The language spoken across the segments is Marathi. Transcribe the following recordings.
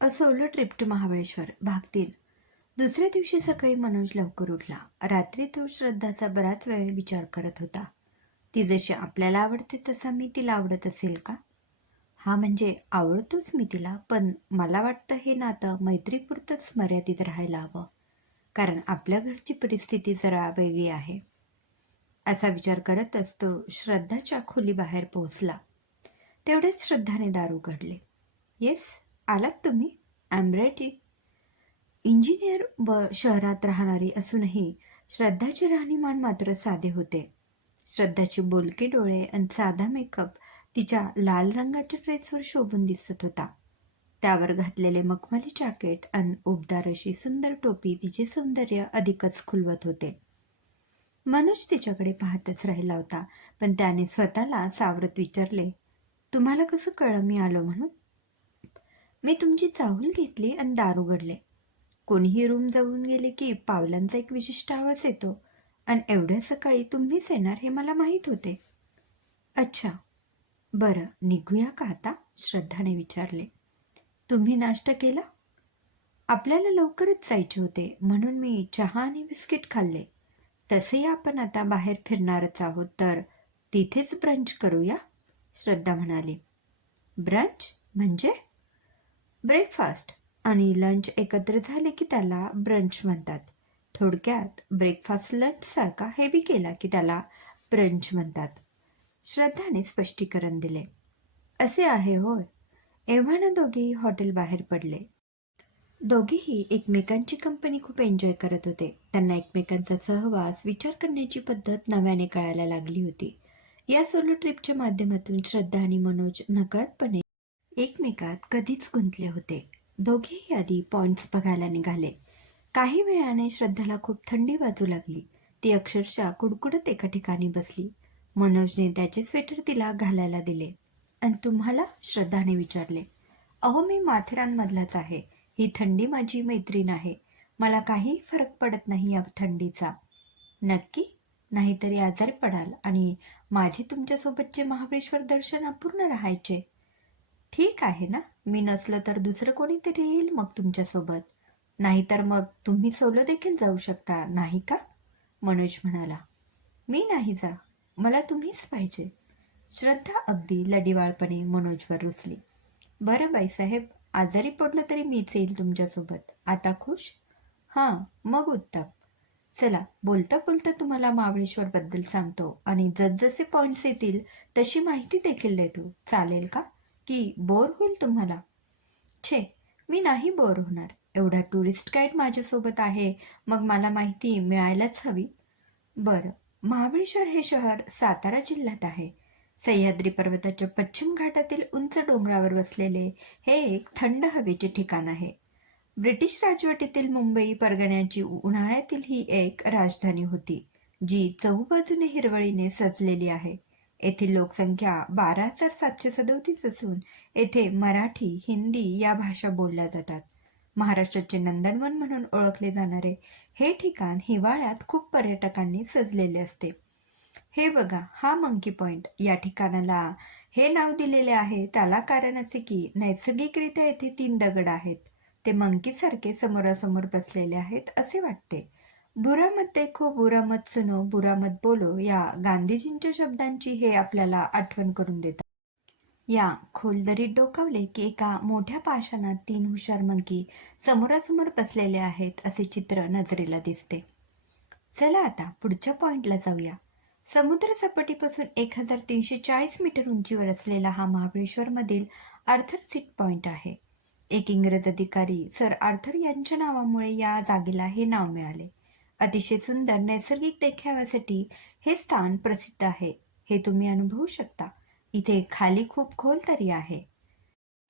अ ट्रिप टू महाबळेश्वर भाग तीन. दुसऱ्या दिवशी सकाळी मनोज लवकर उठला. रात्री तो श्रद्धाचा बराच वेळ विचार करत होता. ती जशी आपल्याला आवडते तसा मी तिला आवडत असेल का? हा म्हणजे आवडतोच मी तिला पण मला वाटतं हे नातं मैत्रीपुरतंच मर्यादित राहायला हवं. कारण आपल्या घरची परिस्थिती जरा वेगळी आहे. असा विचार करतच तो श्रद्धाच्या खोलीबाहेर पोहोचला. तेवढेच श्रद्धाने दार उघडले येस आलात तुम्ही? आय इंजिनियर व शहरात राहणारी असूनही श्रद्धाचे राहणीमान मात्र साधे होते. श्रद्धाचे बोलके डोळे आणि साधा मेकअप तिच्या लाल रंगाच्या ड्रेसवर शोभून दिसत होता. त्यावर घातलेले मखमली जॅकेट आणि उबदार अशी सुंदर टोपी तिचे सौंदर्य अधिकच खुलवत होते. मनोज तिच्याकडे पाहतच राहिला होता पण त्याने स्वतःला सावरत विचारले तुम्हाला कसं कळलं मी आलो म्हणून? मी तुमची चाहूल घेतली आणि दार उघडले कोणीही रूम जवळून गेले की पावलांचा एक विशिष्ट आवाज येतो आणि एवढ्या सकाळी तुम्हीच येणार हे मला माहीत होते. अच्छा बरं निघूया का आता? श्रद्धाने विचारले. तुम्ही नाश्ता केला? आपल्याला लवकरच जायचे होते म्हणून मी चहा आणि बिस्किट खाल्ले. तसेही आपण आता बाहेर फिरणारच आहोत तर तिथेच ब्रंच करूया? श्रद्धा म्हणाली. ब्रंच म्हणजे? ब्रेकफास्ट आणि लंच एकत्र झाले की त्याला ब्रंच म्हणतात. थोडक्यात ब्रेकफास्ट लंचसारखा हेवी केला की त्याला ब्रंच म्हणतात. श्रद्धाने स्पष्टीकरण दिले. असे आहे होय. एव्हाना दोघेही हॉटेल बाहेर पडले. दोघेही एकमेकांची कंपनी खूप एन्जॉय करत होते. त्यांना एकमेकांचा सहवास विचार करण्याची पद्धत नव्याने कळायला लागली होती. या सोलो ट्रिपच्या माध्यमातून श्रद्धा आणि मनोज नकळतपणे एकमेकात कधीच गुंतले होते. दोघेही आधी पॉइंट्स बघायला निघाले. काही वेळाने श्रद्धाला खूप थंडी वाजू लागली. ती अक्षरशः कुडकुडत एका ठिकाणी बसली. मनोजने त्याचे स्वेटर तिला घालायला दिले आणि तुम्हाला श्रद्धाने विचारले अहो मी माथेरानमधलाच आहे. ही थंडी माझी मैत्रीण आहे. मला काही फरक पडत नाही या थंडीचा. नक्की? नाहीतरी आजारी पडाल आणि माझे तुमच्यासोबतचे महाबळेश्वर दर्शन अपूर्ण राहायचे. ठीक आहे ना? मी नसलं तर दुसरं कोणीतरी येईल मग तुमच्यासोबत. नाहीतर मग तुम्ही सोलो देखील जाऊ शकता नाही का? मनोज म्हणाला. मी नाही जा. मला तुम्हीच पाहिजे. श्रद्धा अगदी लढीवाळपणे मनोजवर रुचली बरं बाईसाहेब आजारी पडलं तरी मीच येईल तुमच्यासोबत. आता खुश? हां मग उत्तम. चला बोलता बोलता तुम्हाला महाबळेश्वरबद्दल सांगतो आणि जसजसे पॉईंट्स येतील तशी माहिती देखील देतो. चालेल का? की बोर होईल तुम्हाला? छे मी नाही बोर होणार. एवढा टुरिस्ट गाईड माझ्यासोबत आहे. मग मला माहिती मिळायलाच हवी. बरं महाबळेश्वर हे शहर सातारा जिल्ह्यात आहे. सह्याद्री पर्वताच्या पश्चिम घाटातील उंच डोंगरावर वसलेले हे एक थंड हवेचे ठिकाण आहे. ब्रिटिश राजवटीतील मुंबई परगण्याची उन्हाळ्यातील ही एक राजधानी होती जी चहूबाजूने हिरवळीने सजलेली आहे. येथील लोकसंख्या बारा हजार सातशे सदोतीस असून येथे मराठी हिंदी या भाषा बोलल्या जातात. महाराष्ट्राचे नंदनवन म्हणून ओळखले जाणारे हे ठिकाण हिवाळ्यात खूप पर्यटकांनी सजलेले असते. हे बघा हा मंकी पॉइंट या ठिकाणाला हे नाव दिलेले आहे. त्याला कारण असे की नैसर्गिकरित्या येथे तीन दगड आहेत. ते मंकीसारखे समोरासमोर बसलेले आहेत असे वाटते. बुरा मत देखो बुरा मत सुनो बुरा मत बोलो या गांधीजींच्या शब्दांची हे आपल्याला आठवण करून देतात. या खोलदरीत डोकावले की एका मोठ्या पाषाणात तीन हुशार मंकी समोरासमोर बसलेले आहेत असे चित्र नजरेला दिसते. चला आता पुढच्या पॉइंटला जाऊया. समुद्र सपाटीपासून एक हजार तीनशे चाळीस मीटर उंचीवर असलेला हा महाबळेश्वरमधील आर्थर सीट पॉइंट आहे. एक इंग्रज अधिकारी सर आर्थर यांच्या नावामुळे या जागेला हे नाव मिळाले. अतिशय सुंदर नैसर्गिक देखाव्यासाठी हे स्थान प्रसिद्ध आहे. हे तुम्ही अनुभवू शकता. इथे खाली खूप खोल तरी आहे.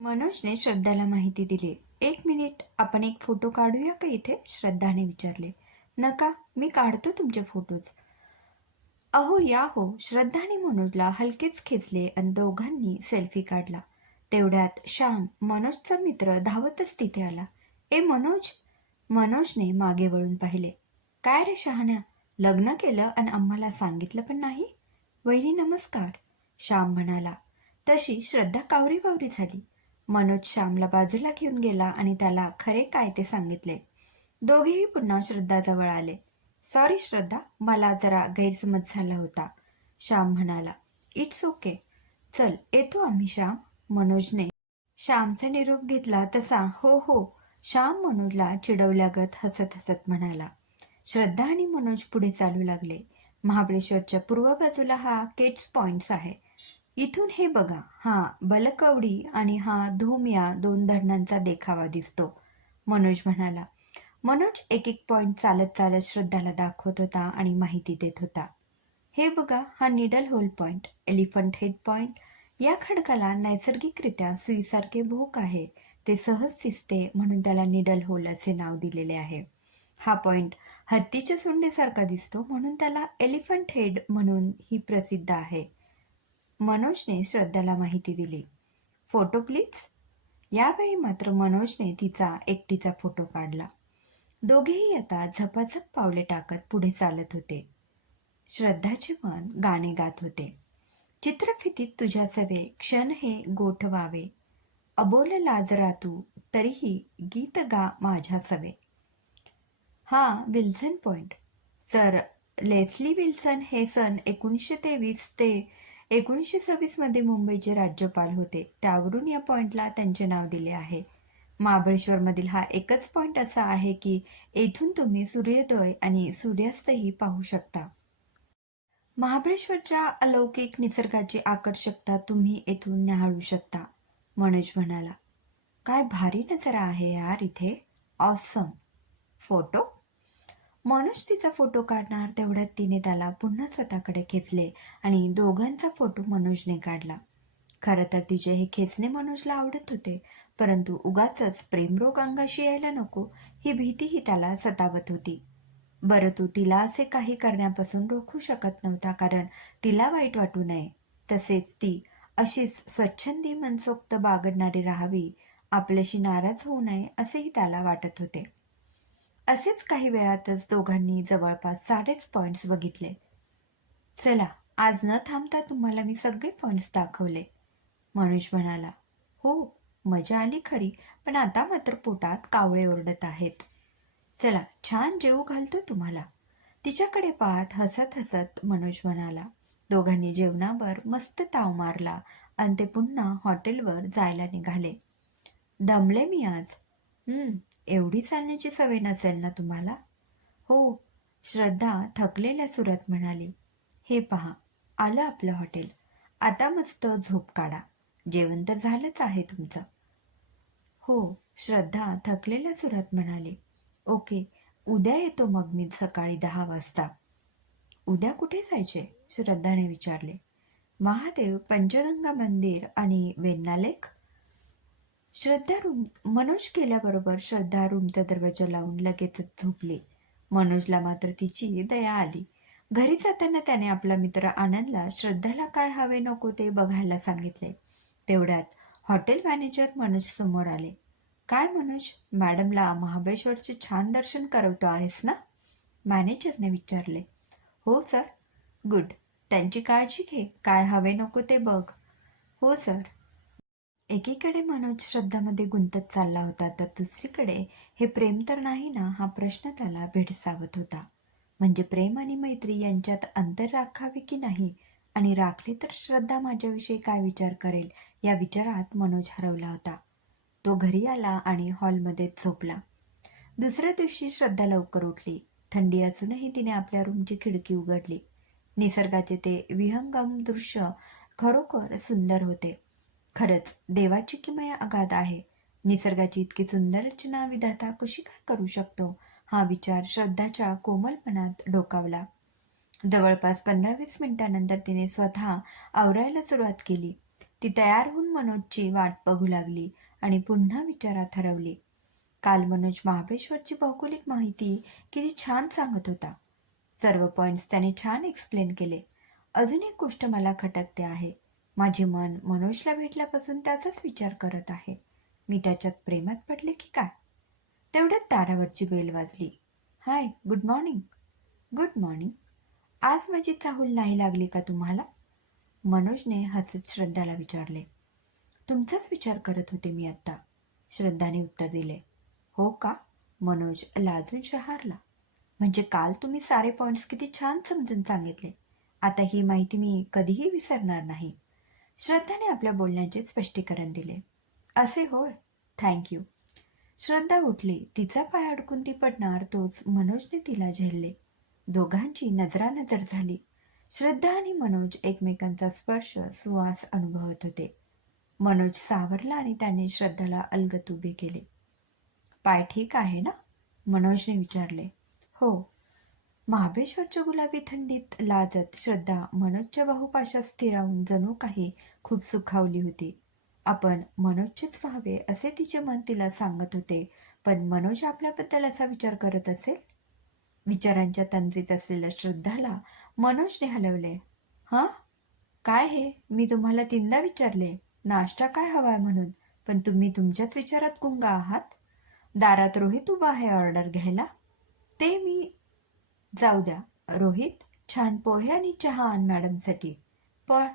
मनोजने श्रद्धाला माहिती दिली. एक मिनिट आपण एक फोटो काढूया का इथे? श्रद्धाने विचारले. नका मी काढतो तुमचे फोटोज. अहो या हो. श्रद्धाने मनोजला हलकेच खेचले आणि दोघांनी सेल्फी काढला. तेवढ्यात श्याम मनोजचा मित्र धावतच तिथे आला. ए मनोज? मनोजने मागे वळून पाहिले. काय रे शहाण्या? लग्न केलं आणि आम्हाला सांगितलं पण नाही? वहिनी नमस्कार. श्याम म्हणाला. तशी श्रद्धा कावरी बावरी झाली. मनोज श्यामला बाजूला घेऊन गेला आणि त्याला खरे काय ते सांगितले. दोघेही पुन्हा श्रद्धाजवळ आले. सॉरी श्रद्धा मला जरा गैरसमज झाला होता. श्याम म्हणाला. इट्स ओके चल येतो आम्ही श्याम. मनोजने श्यामचा निरोप घेतला तसा हो हो. श्याम मनोजला चिडवल्यागत हसत हसत म्हणाला. श्रद्धा आणि मनोज पुढे चालू लागले. महाबळेश्वरच्या पूर्व बाजूला हा केट्स पॉइंट्स आहे. इथून हे बघा हा बलकवडी आणि हा धूम या दोन धरणांचा देखावा दिसतो. मनोज म्हणाला मनोज एक एक पॉइंट चालत चालत श्रद्धाला दाखवत होता आणि माहिती देत होता. हे बघा हा needle hole point elephant head point या खडकाला नैसर्गिकरित्या सुईसारखे भोक आहे. ते सहज दिसते म्हणून त्याला निडल होल असे नाव दिलेले आहे. हा पॉइंट हत्तीच्या सोंडेसारखा दिसतो म्हणून त्याला एलिफंट हेड म्हणून ही प्रसिद्ध आहे. मनोजने श्रद्धाला माहिती दिली. Photo please? यावेळी मात्र मनोजने तिचा एकटीचा फोटो काढला. दोघेही आता झपाझप पावले टाकत पुढे चालत होते. श्रद्धाचे मन गाणे गात होते. चित्रफितीत तुझ्या सवे क्षण हे गोठवावे. अबोल लाजरा तू तरीही गीत गा माझ्या सवे. हा Wilson point. Sir Leslie Wilson हे सन एकोणीसशे तेवीस ते एकोणीसशे सव्वीसमध्ये मुंबईचे राज्यपाल होते. त्यावरून या पॉईंटला त्यांचे नाव दिले आहे. महाबळेश्वरमधील हा एकच पॉईंट असा आहे की येथून तुम्ही सूर्योदय आणि सूर्यास्तही पाहू शकता. महाबळेश्वरच्या अलौकिक निसर्गाची आकर्षकता तुम्ही येथून न्याहाळू शकता मनोज म्हणाला. काय भारी नजरा आहे यार इथे. ऑसम. फोटो? मनोज तिचा फोटो काढणार तेवढ्यात तिने त्याला पुन्हा स्वतःकडे खेचले आणि दोघांचा फोटो मनोजने काढला. खरं तर तिचे हे खेचणे मनोजला आवडत होते परंतु उगाच प्रेमरोग अंगाशी यायला नको ही भीतीही त्याला सतावत होती. बरं तू तिला असे काही करण्यापासून रोखू शकत नव्हता कारण तिला वाईट वाटू नये. तसेच ती अशीच स्वच्छंदी मनसोक्त बागडणारी राहावी आपल्याशी नाराज होऊ नये असेही त्याला वाटत होते. असेच काही वेळातच दोघांनी जवळपास साडेच पॉइंट्स बघितले. चला आज न थांबता तुम्हाला मी सगळे पॉइंट्स दाखवले. मनोज म्हणाला हो मजा आली खरी पण आता मात्र पोटात कावळे ओरडत आहेत. चला छान जेवू घालतो तुम्हाला. तिच्याकडे पाहत हसत हसत मनोज म्हणाला दोघांनी जेवणावर मस्त ताव मारला आणि ते पुन्हा हॉटेलवर जायला निघाले. दमले मी आज. एवढी चालण्याची सवय नसेल ना तुम्हाला? हो श्रद्धा थकलेल्या सुरात म्हणाली हे पहा आलं आपलं हॉटेल. आता मस्त झोप काढा. जेवण तर झालंच आहे तुमचं. हो श्रद्धा थकलेल्या सुरात म्हणाली ओके उद्या येतो मग मी सकाळी दहा वाजता. उद्या कुठे जायचे? श्रद्धाने विचारले. महादेव पंचगंगा मंदिर आणि वेन्नालेख श्रद्धा रूम मनोज गेल्याबरोबर श्रद्धा रूमचा दरवाजा लावून लगेचच झोपली. मनोजला मात्र तिची दया आली. घरी जाताना त्याने आपला मित्र आनंदला श्रद्धाला काय हवे नको ते बघायला सांगितले. तेवढ्यात हॉटेल मॅनेजर मनोज समोर आले. काय मनोज मॅडमला महाबळेश्वरचे छान दर्शन करवतो आहेस ना? मॅनेजरने विचारले. हो सर. गुड. त्यांची काळजी घे. काय हवे नको ते बघ. हो सर. एकीकडे मनोज श्रद्धामध्ये गुंतत चालला होता तर दुसरीकडे हे प्रेम तर नाही ना हा प्रश्न त्याला भेडसावत होता. म्हणजे प्रेम आणि मैत्री यांच्यात अंतर राखावे की नाही? आणि राखले तर श्रद्धा माझ्याविषयी काय विचार करेल या विचारात मनोज हरवला होता. तो घरी आला आणि हॉलमध्येच झोपला. दुसऱ्या दिवशी श्रद्धा लवकर उठली. थंडी असूनही तिने आपल्या रूमची खिडकी उघडली. निसर्गाचे ते विहंगम दृश्य खरोखर सुंदर होते. खरंच देवाची किमया अगाध आहे. निसर्गाची इतकी सुंदर रचना विधाता कशी काय करू शकतो? हा विचार श्रद्धाच्या कोमलपणात डोकावला. जवळपास पंधरा वीस मिनिटानंतर तिने स्वतः आवरायला सुरुवात केली. ती तयार होऊन मनोजची वाट बघू लागली आणि पुन्हा विचारात हरवली. काल मनोज महाबळेश्वरची भौगोलिक माहिती किती छान सांगत होता. सर्व पॉइंट्स त्याने छान एक्सप्लेन केले. अजून एक गोष्ट मला खटकते आहे. माझे मन मनोजला भेटल्यापासून त्याचाच विचार करत आहे. मी त्याच्यात प्रेमात पडले की काय? तेवढ्यात तारावरची बेल वाजली. Hi good morning. Good morning. आज माझी चाहूल नाही लागली का तुम्हाला? मनोजने हसत श्रद्धाला विचारले. तुमचाच विचार करत होते मी आत्ता. श्रद्धाने उत्तर दिले. हो का? मनोज लाजून शहारला. म्हणजे काल तुम्ही सारे पॉईंट्स किती छान समजून सांगितले. आता ही माहिती मी कधीही विसरणार नाही. श्रद्धाने आपल्या बोलण्याचे स्पष्टीकरण दिले. असे होय. थँक्यू श्रद्धा उठली. तिचा पाय अडकून ती पडणार तोच मनोजने तिला झेलले. दोघांची नजरानजर झाली. श्रद्धा आणि मनोज एकमेकांचा स्पर्श सुवास अनुभवत होते. मनोज सावरला आणि त्याने श्रद्धाला अलगत उभे केले. पाय ठीक आहे ना? मनोजने विचारले. हो. महाबळेश्वरच्या गुलाबी थंडीत लाजत श्रद्धा मनोजच्या बाहुपाशात स्थिरावून जणू काही खूप सुखावली होती. आपण मनोजचेच व्हावे असे तिचे मन तिला सांगत होते. पण मनोज आपल्याबद्दल असा विचार करत असेल? विचारांच्या तंद्रीत असलेल्या श्रद्धाला मनोजने हलवले हां? काय हे? मी तुम्हाला तीनदा विचारले. नाश्ता काय हवाय म्हणून? पण तुम्ही तुमच्याच विचारात गुंगा आहात. दारात रोहित उभा आहे ऑर्डर घ्यायला. ते मी जाऊ द्या. रोहित छान पोहे आणि चहा आण मॅडमसाठी. पण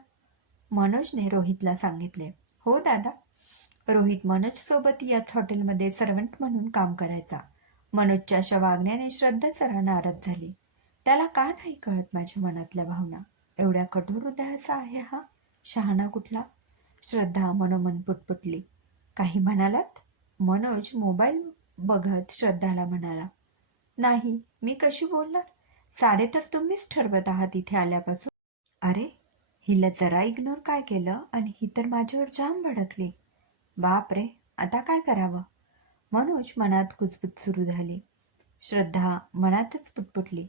मनोजने रोहितला सांगितले हो दादा. रोहित मनोजसोबत याच हॉटेलमध्ये सर्वंट म्हणून काम करायचा. मनोजच्या अशा वागण्याने श्रद्धा जरा नाराज झाली. त्याला का नाही कळत माझ्या मनातल्या भावना? एवढ्या कठोर हृदयाचा आहे हा? शहाणा कुठला? श्रद्धा मनोमन पुटपुटली. काही म्हणालात? मनोज मोबाईल बघत श्रद्धाला म्हणाला नाही मी कशी बोलणार? सारे तर तुम्हीच ठरवत आहात इथे आल्यापासून. अरे हिला जरा इग्नोर काय केलं आणि ही तर माझ्यावर जाम भडकली. बाप रे आता काय करावं? मनोज मनात कुजबुज सुरू झाली. श्रद्धा मनातच पुटपुटली.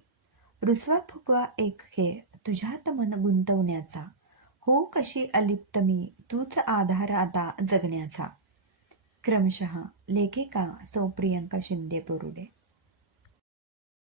रुसवा फुकवा एक खेळ तुझ्यात मन गुंतवण्याचा. हो कशी अलिप्त मी तूच आधार आता जगण्याचा. क्रमशः लेखिका सौ प्रियंका शिंदे बोरुडे.